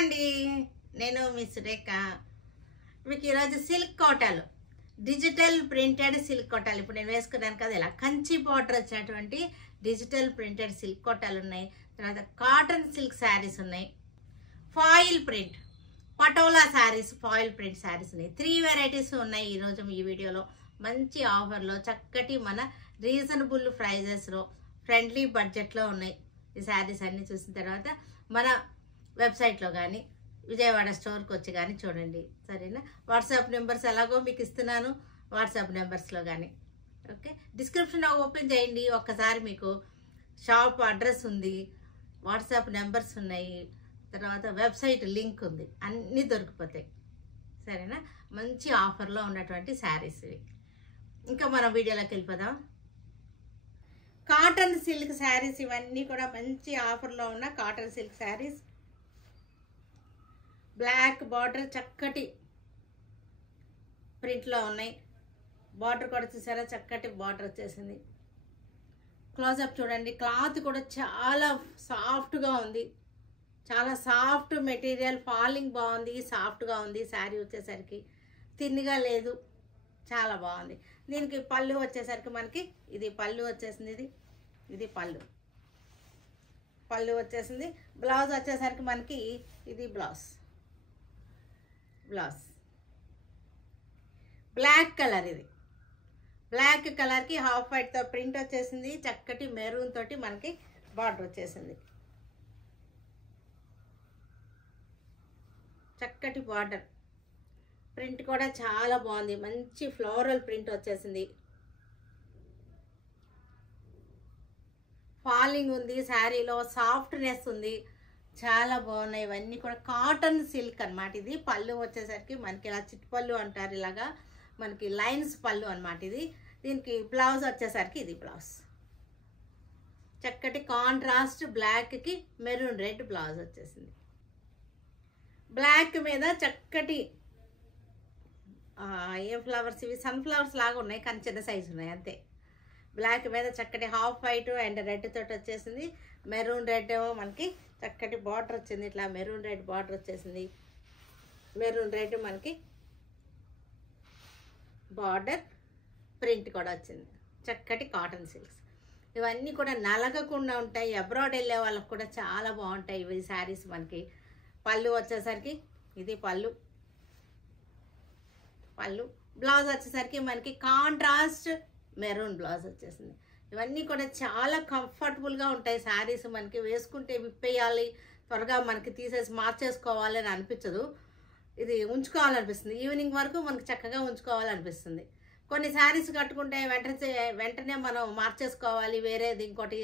అండి, నేను మీ సురేఖ. మీకు ఈరోజు సిల్క్ కోటాలు, డిజిటల్ ప్రింటెడ్ సిల్క్ కోటాలు ఇప్పుడు నేను వేసుకున్నాను కదా, ఇలా కంచి బార్డర్ వచ్చినటువంటి డిజిటల్ ప్రింటెడ్ సిల్క్ కోటాలు ఉన్నాయి. తర్వాత కాటన్ సిల్క్ శారీస్ ఉన్నాయి. Foil print patola saris, foil print saris ఉన్నాయి. 3 వెరైటీస్ ఉన్నాయి ఈరోజు ఈ వీడియోలో. మంచి ఆఫర్లో, చక్కటి మన రీజనబుల్ ప్రైజెస్లో, ఫ్రెండ్లీ బడ్జెట్లో ఉన్నాయి ఈ శారీస్ అన్నీ. చూసిన తర్వాత మన వెబ్సైట్లో కానీ విజయవాడ స్టోర్కి వచ్చి కానీ చూడండి, సరేనా? వాట్సాప్ నెంబర్స్ ఎలాగో మీకు ఇస్తున్నాను, వాట్సాప్ నెంబర్స్లో కానీ. ఓకే, డిస్క్రిప్షన్ ఓపెన్ చేయండి ఒక్కసారి, మీకు షాప్ అడ్రస్ ఉంది, వాట్సాప్ నెంబర్స్ ఉన్నాయి, తర్వాత వెబ్సైట్ లింక్ ఉంది, అన్నీ దొరికిపోతాయి, సరేనా? మంచి ఆఫర్లో ఉన్నటువంటి శారీస్ ఇవి. ఇంకా మనం వీడియోలోకి వెళ్ళిపోదాం. కాటన్ సిల్క్ శారీస్ ఇవన్నీ కూడా మంచి ఆఫర్లో ఉన్న cotton silk saris. Black border చక్కటి ప్రింట్లో ఉన్నాయి. బార్డర్ కూడా చూసారా, చక్కటి బార్డర్ వచ్చేసింది. క్లోజప్ చూడండి, క్లాత్ కూడా చాలా సాఫ్ట్గా ఉంది, చాలా సాఫ్ట్ మెటీరియల్, ఫాలింగ్ బాగుంది, సాఫ్ట్గా ఉంది. శారీ వచ్చేసరికి తిన్నిగా లేదు, చాలా బాగుంది. దీనికి పళ్ళు వచ్చేసరికి మనకి ఇది పళ్ళు వచ్చేసింది, ఇది పళ్ళు వచ్చేసింది. బ్లౌజ్ వచ్చేసరికి మనకి ఇది బ్లౌజ్ బ్లాక్ కలర్, ఇది బ్లాక్ కలర్కి హాఫ్ వైట్తో ప్రింట్ వచ్చేసింది. చక్కటి మెరూన్ తోటి మనకి బార్డర్ వచ్చేసింది, చక్కటి బార్డర్. ప్రింట్ కూడా చాలా బాగుంది, మంచి ఫ్లోరల్ ప్రింట్ వచ్చేసింది. ఫాలింగ్ ఉంది శారీలో, సాఫ్ట్నెస్ ఉంది, చాలా బాగున్నాయి. ఇవన్నీ కూడా కాటన్ సిల్క్ అన్నమాట. ఇది పళ్ళు వచ్చేసరికి మనకి ఇలా చిట్ పళ్ళు అంటారు, ఇలాగా మనకి లైన్స్ పళ్ళు అన్నమాట ఇది. దీనికి బ్లౌజ్ వచ్చేసరికి ఇది బ్లౌజ్, చక్కటి కాంట్రాస్ట్ బ్లాక్కి మెరూన్ రెడ్ బ్లౌజ్ వచ్చేసింది. బ్లాక్ మీద చక్కటి ఏ ఫ్లవర్స్, ఇవి సన్ఫ్లవర్స్ లాగా ఉన్నాయి కానీ చిన్న సైజు ఉన్నాయి అంతే. బ్లాక్ మీద చక్కటి హాఫ్ వైట్ అండ్ రెడ్ తోటి వచ్చేసింది. మెరూన్ రెడ్ ఏమో మనకి చక్కటి బార్డర్ వచ్చింది, ఇట్లా మెరూన్ రెడ్ బార్డర్ వచ్చేసింది. మెరూన్ రెడ్ మనకి బార్డర్ ప్రింట్ కూడా వచ్చింది. చక్కటి కాటన్ సిల్క్స్ ఇవన్నీ కూడా నలగకుండా ఉంటాయి, అబ్రాడ్ వెళ్ళే వాళ్ళకి కూడా చాలా బాగుంటాయి ఇవి శారీస్. మనకి పళ్ళు వచ్చేసరికి ఇది పళ్ళు, బ్లౌజ్ వచ్చేసరికి మనకి కాంట్రాస్ట్ మెరూన్ బ్లౌజ్ వచ్చేసింది. ఇవన్నీ కూడా చాలా కంఫర్టబుల్గా ఉంటాయి శారీస్. మనకి వేసుకుంటే విప్పేయాలి, త్వరగా మనకి తీసేసి మార్చేసుకోవాలి అని అనిపించదు, ఇది ఉంచుకోవాలనిపిస్తుంది. ఈవినింగ్ వరకు మనకి చక్కగా ఉంచుకోవాలనిపిస్తుంది. కొన్ని శారీస్ కట్టుకుంటే వెంటనే మనం మార్చేసుకోవాలి, వేరేది ఇంకోటి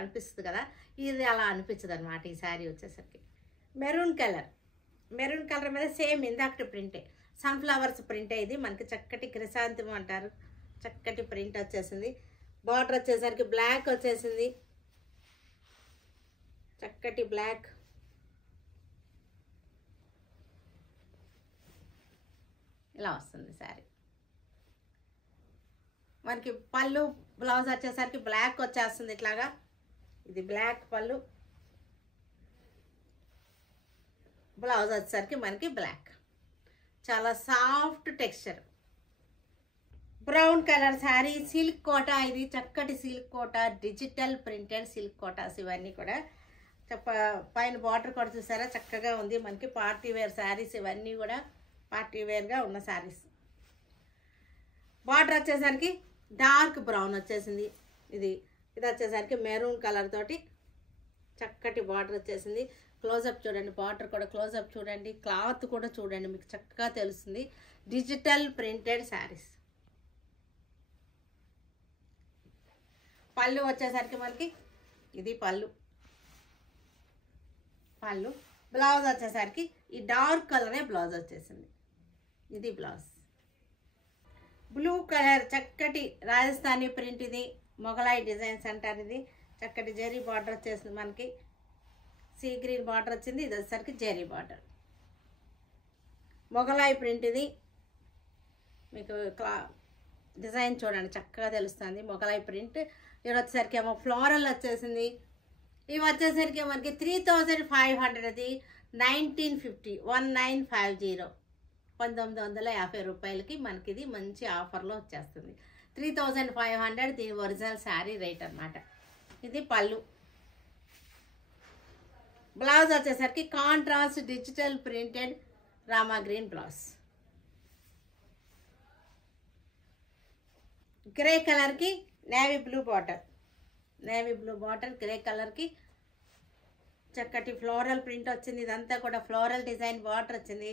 అనిపిస్తుంది కదా, ఇది అలా అనిపించదు అనమాట. ఈ శారీ వచ్చేసరికి మెరూన్ కలర్ మీద సేమ్ ఇందాకటి ప్రింటే, సన్ఫ్లవర్స్ ప్రింటే. ఇది మనకి చక్కటి క్రిసాంతిమం అంటారు, చక్కటి ప్రింట్ వచ్చేసింది. బార్డర్ వచ్చేసరికి బ్లాక్ వచ్చేసింది, చక్కటి బ్లాక్. ఇలా వస్తుంది శారీ. మనకి పళ్ళు బ్లౌజ్ వచ్చేసరికి బ్లాక్ వచ్చేస్తుంది ఇట్లాగా, ఇది బ్లాక్ పళ్ళు, బ్లౌజ్ వచ్చేసరికి మనకి బ్లాక్. చాలా soft texture. Brown colour sari, silk Kota, ఇది చక్కటి silk Kota, digital printed silk Kotas ఇవన్నీ కూడా. పైన బార్డర్ కూడా చూసారా, చక్కగా ఉంది. మనకి పార్టీ వేర్ శారీస్ ఇవన్నీ కూడా పార్టీ వేర్గా ఉన్న శారీస్. బార్డర్ వచ్చేసరికి డార్క్ బ్రౌన్ వచ్చేసింది. ఇది వచ్చేసరికి మెరూన్ కలర్ తోటి చక్కటి బార్డర్ వచ్చేసింది. క్లోజప్ చూడండి, బార్డర్ కూడా క్లోజప్ చూడండి, క్లాత్ కూడా చూడండి, మీకు చక్కగా తెలుస్తుంది. Digital printed saris. పళ్ళు వచ్చేసరికి మనకి ఇది పళ్ళు, బ్లౌజ్ వచ్చేసరికి ఈ డార్క్ కలరే బ్లౌజ్ వచ్చేసింది, ఇది బ్లౌజ్. బ్లూ కలర్ చక్కటి రాజస్థానీ ప్రింట్, ఇది మొగలాయి డిజైన్స్ అంటారు. ఇది చక్కటి జెరీ బార్డర్ వచ్చేసింది, మనకి సీ గ్రీన్ బార్డర్ వచ్చింది. ఇది వచ్చేసరికి జెరీ బార్డర్, మొగలాయి ప్రింట్. ఇది మీకు డిజైన్ చూడండి చక్కగా తెలుస్తుంది, మొగలాయి ప్రింట్. ఇది వచ్చేసరికి ఏమో ఫ్లోరల్ వచ్చేసింది. ఇవి వచ్చేసరికి మనకి 3500, 1950 1950 1950 రూపాయలకి మనకి ఇది మంచి ఆఫర్లో వచ్చేస్తుంది. 3500 దీని ఒరిజినల్ శారీ రేట్ అన్నమాట. ఇది పళ్ళు. బ్లౌజ్ వచ్చేసరికి contrast digital printed Rama green blouse. Grey కలర్కి navy blue border, navy blue border grey కలర్కి చక్కటి ఫ్లోరల్ ప్రింట్ వచ్చింది. ఇదంతా కూడా ఫ్లోరల్ డిజైన్ బార్డర్ వచ్చింది,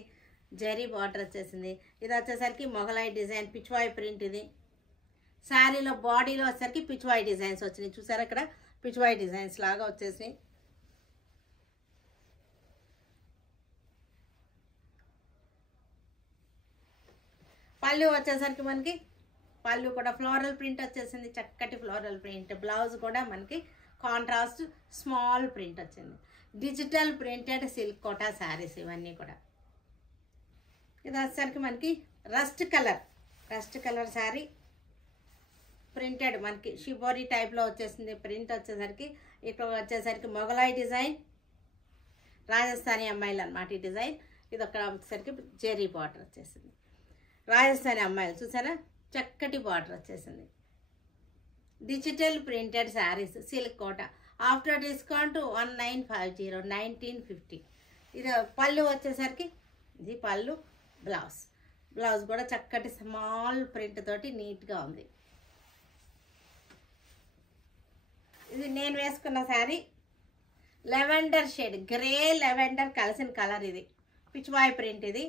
జరీ బార్డర్ వచ్చేసింది. ఇది వచ్చేసరికి మొగలాయి డిజైన్ పిచ్వాయి ప్రింట్. ఇది శారీలో బాడీలో వచ్చేసరికి పిచ్వాయి డిజైన్స్ వచ్చినాయి. చూసారు అక్కడ పిచ్వాయి డిజైన్స్ లాగా వచ్చేసినాయి. పళ్ళు వచ్చేసరికి మనకి పళ్ళు కూడా ఫ్లోరల్ ప్రింట్ వచ్చేసింది, చక్కటి ఫ్లోరల్ ప్రింట్. బ్లౌజ్ కూడా మనకి కాంట్రాస్ట్ స్మాల్ ప్రింట్ వచ్చింది. Digital printed silk Kota saris ఇవన్నీ కూడా. ఇది వచ్చేసరికి మనకి రస్ట్ కలర్ శారీ ప్రింటెడ్ మనకి షిబోరీ టైప్లో వచ్చేసింది. ప్రింట్ వచ్చేసరికి ఇక్కడ వచ్చేసరికి మొగలాయి డిజైన్, రాజస్థానీ అమ్మాయిలు అన్నమాట ఈ డిజైన్. ఇది అక్కడ వచ్చేసరికి జెరీ బార్డర్ వచ్చేసింది. రాజస్థానీ అమ్మాయిలు చూసారా చక్కటి బార్డర్ వచ్చేసింది. Digital printed sarees silk Kota. After discount 1950 1950. ఇది పళ్ళు వచ్చేసరికి ఇది పళ్ళు. బ్లౌజ్ కూడా చక్కటి స్మాల్ ప్రింట్ తోటి నీట్గా ఉంది. ఇది నేను వేసుకున్న sari lavender shade, grey lavender కలిసిన కలర్. ఇది పిచ్వాయి ప్రింట్, ఇది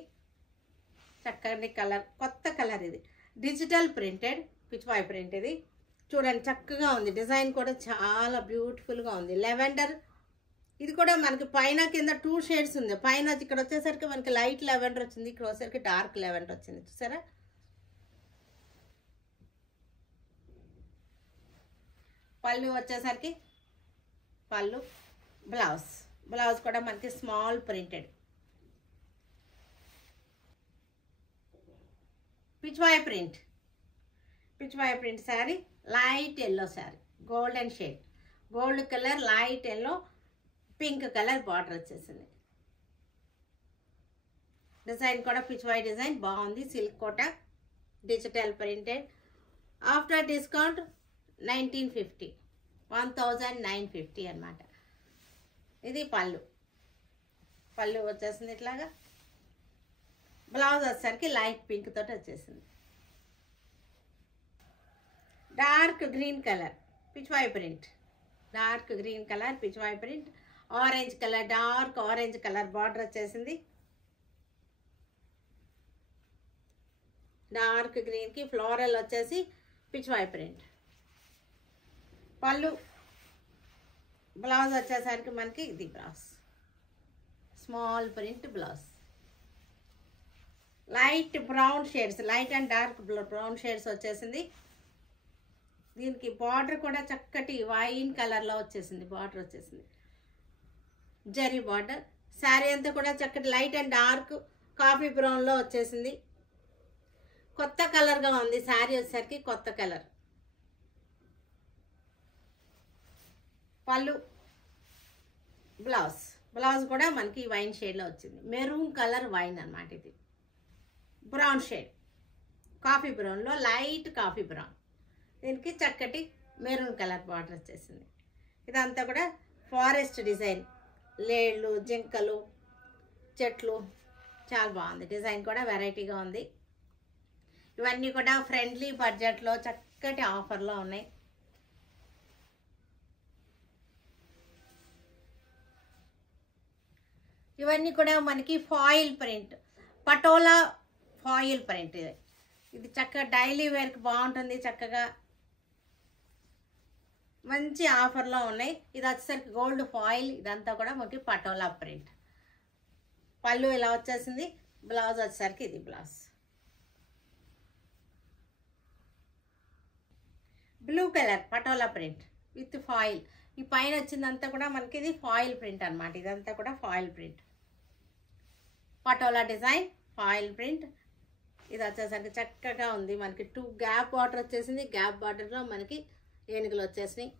చక్కటి కలర్, కొత్త కలర్. ఇది డిజిటల్ ప్రింటెడ్ పిచ్వాయి ప్రింట్. ఇది చూడండి చక్కగా ఉంది, డిజైన్ కూడా చాలా బ్యూటిఫుల్గా ఉంది. లెవెండర్ ఇది కూడా మనకి పైన కింద 2 షేడ్స్ ఉంది. పైన ఇక్కడ వచ్చేసరికి మనకి లైట్ లెవెండర్ వచ్చింది, ఇక్కడ వచ్చేసరికి డార్క్ లెవెండర్ వచ్చింది. చూసారా పళ్ళు వచ్చేసరికి పళ్ళు. బ్లౌజ్ కూడా మనకి small printed Pichwai print sari. Light yellow sari, golden shade, gold colour, light yellow, pink colour border వచ్చేసింది. డిజైన్ కూడా పిచ్వాయి డిజైన్ బాగుంది. సిల్క్ కోట డిజిటల్ ప్రింటెడ్. ఆఫ్టర్ డిస్కౌంట్ 1950 1950 అన్నమాట. ఇది పళ్ళు వచ్చేసింది ఇట్లాగా. బ్లౌజ్ వచ్చేసరికి లైట్ పింక్ తోటి వచ్చేసింది. Dark green colour Pichwai print, dark green colour Pichwai print. Orange colour, dark orange colour border వచ్చేసింది. డార్క్ గ్రీన్కి ఫ్లోరల్ వచ్చేసి పిచ్వాయి ప్రింట్. పళ్ళు. బ్లౌజ్ వచ్చేసరికి మనకి ఇది blouse small print blouse. Light brown shades, light and dark brown shades వచ్చేసింది. దీనికి బార్డర్ కూడా చక్కటి వైన్ కలర్లో వచ్చేసింది, బార్డర్ వచ్చేసింది జరీ బార్డర్. శారీ అంతా కూడా చక్కటి లైట్ అండ్ డార్క్ కాఫీ బ్రౌన్లో వచ్చేసింది. కొత్త కలర్గా ఉంది శారీ వచ్చేసరికి, కొత్త కలర్. పళ్ళు. బ్లౌజ్ కూడా మనకి వైన్ షేడ్లో వచ్చింది, మెరూన్ కలర్ వైన్ అన్నమాట. ఇది బ్రౌన్ షేడ్, కాఫీ బ్రౌన్లో లైట్ కాఫీ బ్రౌన్. దీనికి చక్కటి మెరూన్ కలర్ బార్డర్ వచ్చేసింది. ఇదంతా కూడా ఫారెస్ట్ డిజైన్, లేళ్ళు, జింకలు, చెట్లు, చాలా బాగుంది. డిజైన్ కూడా వెరైటీగా ఉంది. ఇవన్నీ కూడా ఫ్రెండ్లీ బడ్జెట్లో చక్కటి ఆఫర్లో ఉన్నాయి. ఇవన్నీ కూడా మనకి foil print, patola foil print. ఇది చక్కగా డైలీ వేర్కి బాగుంటుంది, చక్కగా మంచి ఆఫర్లో ఉన్నాయి. ఇది వచ్చేసరికి గోల్డ్ ఫాయిల్. ఇదంతా కూడా మనకి పటోలా ప్రింట్. పళ్ళు ఇలా వచ్చేసింది. బ్లౌజ్ వచ్చేసరికి ఇది blouse. Blue colour patola print with foil. ఈ పైన వచ్చిందంతా కూడా మనకి ఇది ఫాయిల్ ప్రింట్ అన్నమాట. ఇదంతా కూడా foil print, patola design, foil print. ఇది వచ్చేసరికి చక్కగా ఉంది. మనకి 2 గ్యాప్ బార్డర్ వచ్చేసింది. గ్యాప్ బార్డర్లో మనకి ఏనుగులు వచ్చేసినాయి.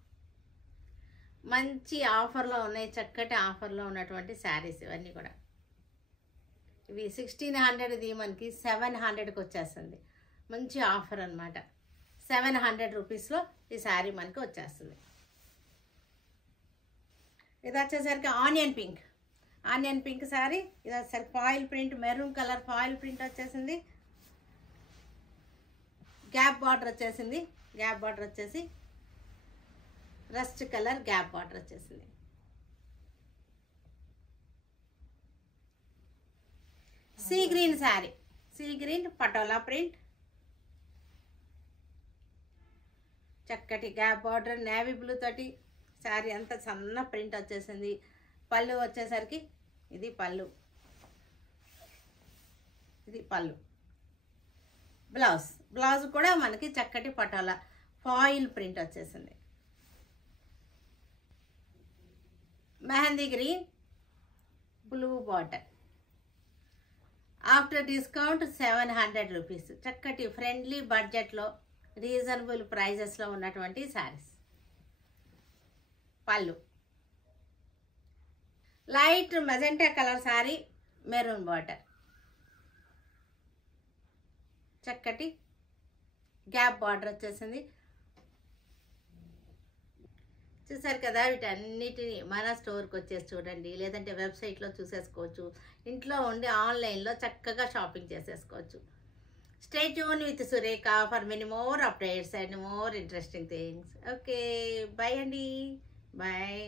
మంచి ఆఫర్లో ఉన్నాయి, చక్కటి ఆఫర్లో ఉన్నటువంటి శారీస్ ఇవన్నీ కూడా. ఇవి 1600ది మనకి 700కి వచ్చేస్తుంది. మంచి ఆఫర్ అనమాట. 700 రూపీస్లో ఈ శారీ మనకి వచ్చేస్తుంది. ఇది వచ్చేసరికి ఆనియన్ పింక్ శారీ. ఇది వచ్చేసరికి foil print, maroon colour foil print వచ్చేసింది. గ్యాప్ బార్డర్ వచ్చేసింది. గ్యాప్ బార్డర్ వచ్చేసి రస్ట్ కలర్ గ్యాప్ బార్డర్ వచ్చేసింది. Sea green sari, sea green patola print, చక్కటి గ్యాప్ బార్డర్ నేవీ బ్లూ తోటి శారీ అంతా సన్న ప్రింట్ వచ్చేసింది. పళ్ళు వచ్చేసరికి ఇది పళ్ళు, ఇది పళ్ళు. బ్లౌజ్ కూడా మనకి చక్కటి పటోలా ఫాయిల్ ప్రింట్ వచ్చేసింది. Mehndi green blue border. After discount 700 rupees. చక్కటి ఫ్రెండ్లీ బడ్జెట్లో రీజనబుల్ ప్రైజెస్లో ఉన్నటువంటి శారీస్. పళ్ళు light magenta colour sari, maroon border, చక్కటి గ్యాప్ బార్డర్ వచ్చేసింది. చూసారు కదా, వీటన్నిటిని మన స్టోర్కి వచ్చేసి చూడండి, లేదంటే వెబ్సైట్లో చూసేసుకోవచ్చు. ఇంట్లో ఉండి ఆన్లైన్లో చక్కగా షాపింగ్ చేసేసుకోవచ్చు. Stay tune with Surekha for many more updates and more interesting things. Okay, bye అండి, బాయ్.